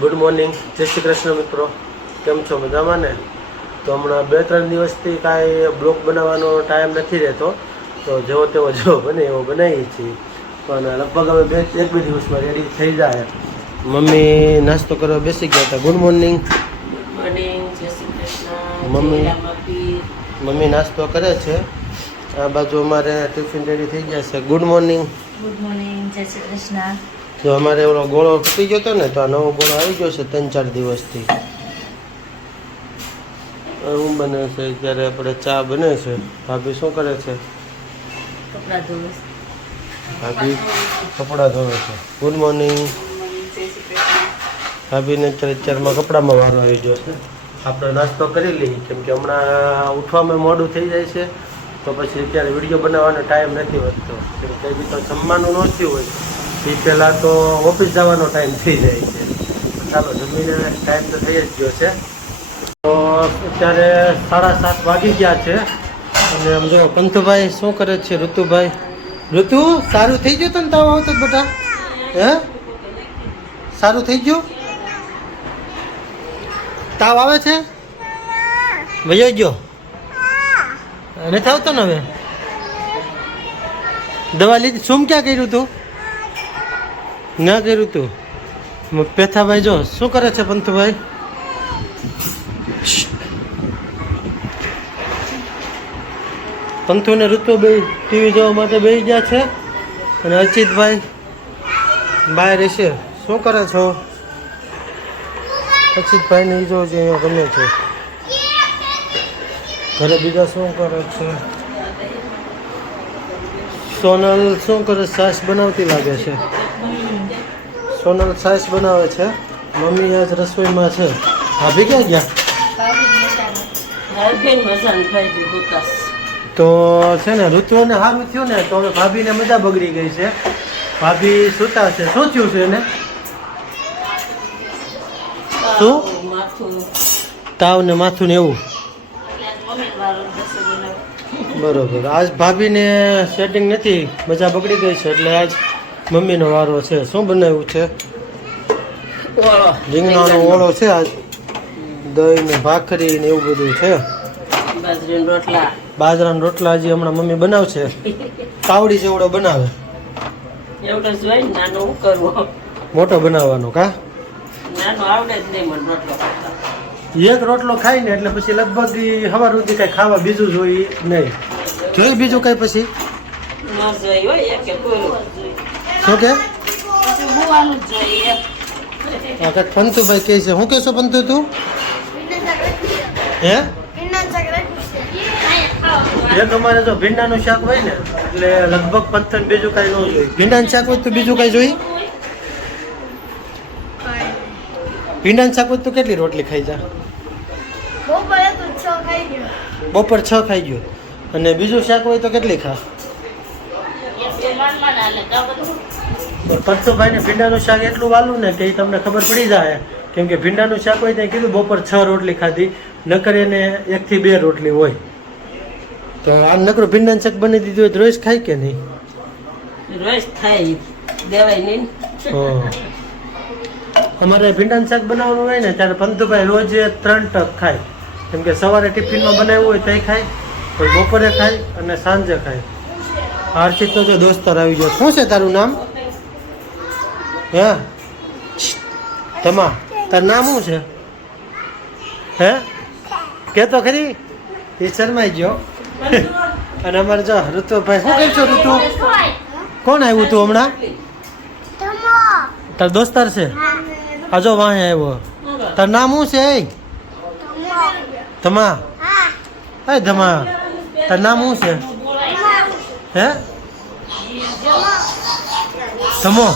Good morning, જય શ્રી કૃષ્ણ મિત્રો. કેમ છો? મજામાં ને? તો હમણાં 2-3 દિવસથી કાંઈ બ્લોગ બનાવવાનો ટાઈમ નથી રહેતો, તો જેવો તેવો જેવો બને એવો બનાવીએ છીએ. પણ લગભગ હવે 1-2 દિવસમાં રેડી થઈ જાય. મમ્મી નાસ્તો કરવા બેસી ગયા હતા. Good morning. જય શ્રી કૃષ્ણ. મમ્મી નાસ્તો કરે છે. આ બાજુ અમારે ટિફિન રેડી થઈ ગયા છે. Good morning. ગુડ મોર્નિંગ, જય શ્રી કૃષ્ણ. જો અમારે ઓલો ગોળો તૂટી ગયો હતો ને, તો આ નવો ગોળો આવી ગયો છે 3-4 દિવસથી. શું બને છે? ત્યારે આપણે ચા બને છે. ભાભી શું કરે છે? કપડાં ધોવે. ભાભી કપડાં ધોવે છે. Good morning. ભાભીને અત્યારમાં કપડામાં વારો આવી ગયો છે. આપણે નાસ્તો કરી લઈએ, કેમ કે હમણાં ઉઠવામાં મોડું થઈ જાય છે, તો પછી અત્યારે વિડીયો બનાવવાનો ટાઈમ નથી વધતો. કેમ કે બી તો જમવાનું ન થયું હોય એ પહેલાં તો ઓફિસ જવાનો ટાઈમ થઈ જાય છે. ચાલો, જમીને ટાઈમ તો થઈ જ ગયો છે. તો અત્યારે 7:30 વાગી ગયા છે. અને આમ જો પંથુભાઈ શું કરે છે? ઋતુભાઈ, ઋતુ સારું થઈ ગયું? તને તાવ આવતો બેટા? હે, સારું થઈ ગયું? તાવ આવે છે? વયો ગયો? નથી આવતો ને હવે? દવા લીધી? શું ક્યાં કર્યું તું? ના કર્યું તું? પેથાભાઈ જો શું કરે છે? પંથુભાઈ પંથુ ને ઋતુ બે ટીવી જોવા માટે બેસી ગયા છે. અને અચિતભાઈ બહાર રહેશે. શું કરે છો? અચિતભાઈ ને જો અહીંયા ગમે છે. ઘરે બીજા શું કરે છે? સોનલ શું કરે? છાશ બનાવતી લાગે છે. સોનલ છાશ બનાવે છે. મમ્મી આજ રસોઈમાં છે. ભાભી ક્યાં ગયા? તો છે ને, ઋતુને સારું થયું ને, તો હવે ભાભીને મજા બગડી ગઈ છે. ભાભી સૂતા છે. શું થયું છે એને? શું? તાવ ને માથું ને એવું? બરોબર. આજ ભાભીને સેટિંગ નથી, મજા બગડી ગઈ છે, એટલે આજ મમ્મીનો વારો છે. શું બનાવ્યું છે? રીંગણાનો ઓળો છે. આજ દહીં ને ભાખરી ને એવું બધું છે. બાજરાના રોટલા હજી હમણાં મમ્મી બનાવશે. તાવડી જેવડો બનાવે. મોટો બનાવવાનો કા? એક રોટલો ખાય ને એટલે પછી લગભગ સવાર સુધી કઈ ખાવા બીજું જોઈ નહીં. જોઈ બીજું કઈ પછી શું કે? પંતુભાઈ કહે છે. શું કહેશો પંતુ તું? હે, એક અમારે જો ભીંડાનું શાક હોય ને, એટલે લગભગ પંથન બીજું કઈ ન જોઈ. ભીંડાનું શાક હોય તો બીજું કઈ જોઈ? ભીંડાનું શાક હોય તો કેટલી રોટલી ખાઈ જા? બપોર 6 ખાઈ ગયો. અને બીજું શાક હોય તો કેટલી ખા? પંતુભાઈ ને ભીંડાનું શાક એટલું વાલું ને કે તમને ખબર પડી જાય. કેમ કે ભીંડાનું શાક હોય ત્યાં કીધું બપોર 6 રોટલી ખાધી, નકર એને 1 થી 2 રોટલી હોય. તો આ નકરું ભીંડાનું શાક બની દીધું હોય તો રોજ ખાય કે નહીં? રોજ થાય, દેવાય નહીં. અમારે ભીંડાનું શાક બનાવવાનું હોય ને ત્યારે પંતુભાઈ રોજ 3 ટક ખાય. કેમ કે સવારે ટિફિનમાં બનાવ્યું હોય તો ખાય, પછી બપોરે ખાય અને સાંજે ખાય. હર્ષિત તો જો દોસ્તાર આવી ગયો. શું છે તારું નામ? હે, તમા તારું નામ શું છે? હે, કે તો ખરી. એ શરમાઈ ગયો. અને અમારે જો ઋતુભાઈ, શું કેમ છો ઋતુ? કોણ આવ્યું તું હમણાં? તાર દોસ્તાર છે? આ જો વાંહે આવ્યો. તાર નામ શું છે? ધમા. હે ધમા, તાર નામ શું છે? હે, ધમો.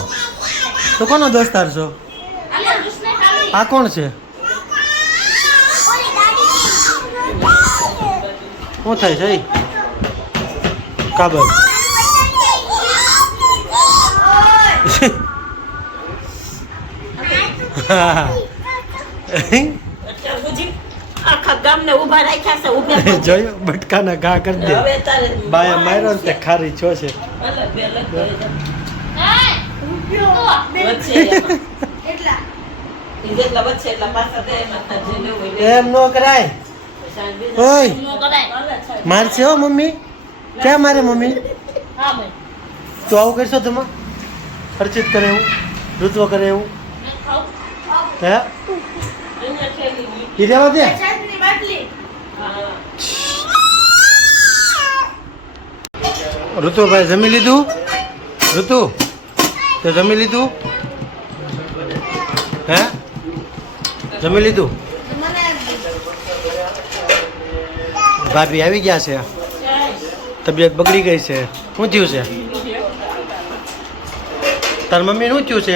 તો કોનો દોસ્તાર છો? આ કોણ છે? શું થાય છે? કાબર. જોયું, બટકાના ઘા કરી દે. બાયા માર્યો ને ખારી છો છે. ઈ જેટલા વધશે એટલા પાછા દે એમાં તાર જે લેવું હોય લે. એમ ન કરાય. પછી બીજા ઓય નો કરાય. મારશે હો મમ્મી. ક્યાં મારે મમ્મી? હા ભાઈ. તો આવું કરશો તમે? ખર્ચિત કરે એવું, ઋત્વ કરે એવું, હે? એને ઠેલી દી. ઈ રહેવા દે. હા. ઋતુભાઈ જમી લીધું? ઋતુ તે જમી લીધું? હે જમી લીધું? ભાભી આવી ગયા છે. તબિયત બગડી ગઈ છે. શું થયું છે? તાર મમ્મી શું થયું છે?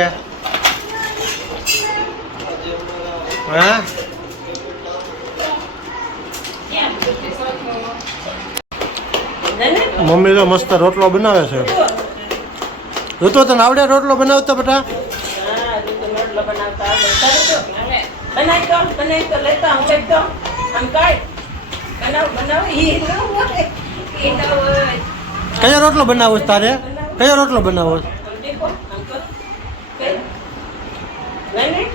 હા મમ્મી તો મસ્ત રોટલો બનાવે છે. ઋતુ તને આવડે રોટલો બનાવતા બેટા? હા, તો રોટલો બનાવતા આવડે. તારે તો બનાવી તો લેતો આમ કઈ તો આમ કાઢ. બનાવ ઈ ન હોય. ઈ ન હોય. કયો રોટલો બનાવો છે તારે? કયો રોટલો બનાવો છે? આમ દેખો, આમ કર. કઈ? નહીં.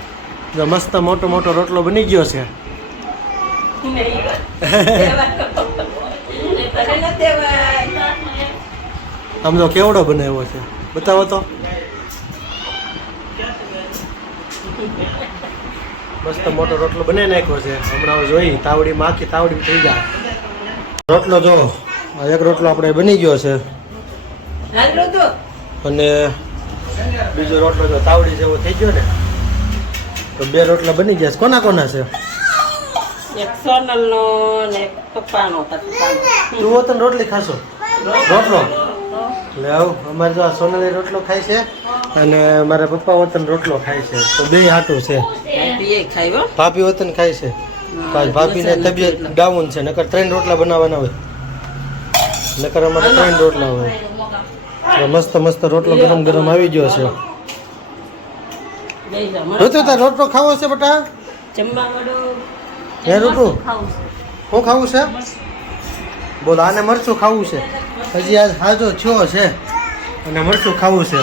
જો મસ્ત મોટો મોટો રોટલો બની ગયો છે. નહીં. દેવા તો. તને ન દેવાય. આમ તો કેવડો બનાવ્યો છે બતાવો તો. મસ્ત મોટો રોટલો બનાવી નાખ્યો છે. હમણાં હવે જોઈ તાવડીમાં આખી તાવડી થઈ જાય. રોટલો જો આ એક રોટલો આપણે બની ગયો છે હાલો તો. અને બીજો રોટલો જો તાવડી જેવો થઈ ગયો ને તો બે રોટલા બની ગયા છે. કોના કોના છે? એક સોનલનો ને એક પપ્પાનો હતા. તું વતન રોટલી ખાશો? રોટલો એટલે આવું અમારે જો આ સોનાલી રોટલો ખાય છે અને મારા પપ્પા વતન રોટલો ખાય છે તો બે હાટું છે. પીએ ખાયો. ભાભી વતન ખાય છે. ભાભીને તબિયત ડાઉન છે નકર 3 રોટલા બનાવવાના હોય. નકર અમારે 3 રોટલા હોય. તો મસ્ત મસ્ત રોટલો ગરમ ગરમ આવી ગયો છે. ઋતુ તાર રોટલો ખાવો છે બેટા? જમવા વાળું હે ઋતુ શું ખાવું છે? બોલ આને મરચું ખાવું છે. હજી આજ હાજો થયો છે અને મરચું ખાવું છે.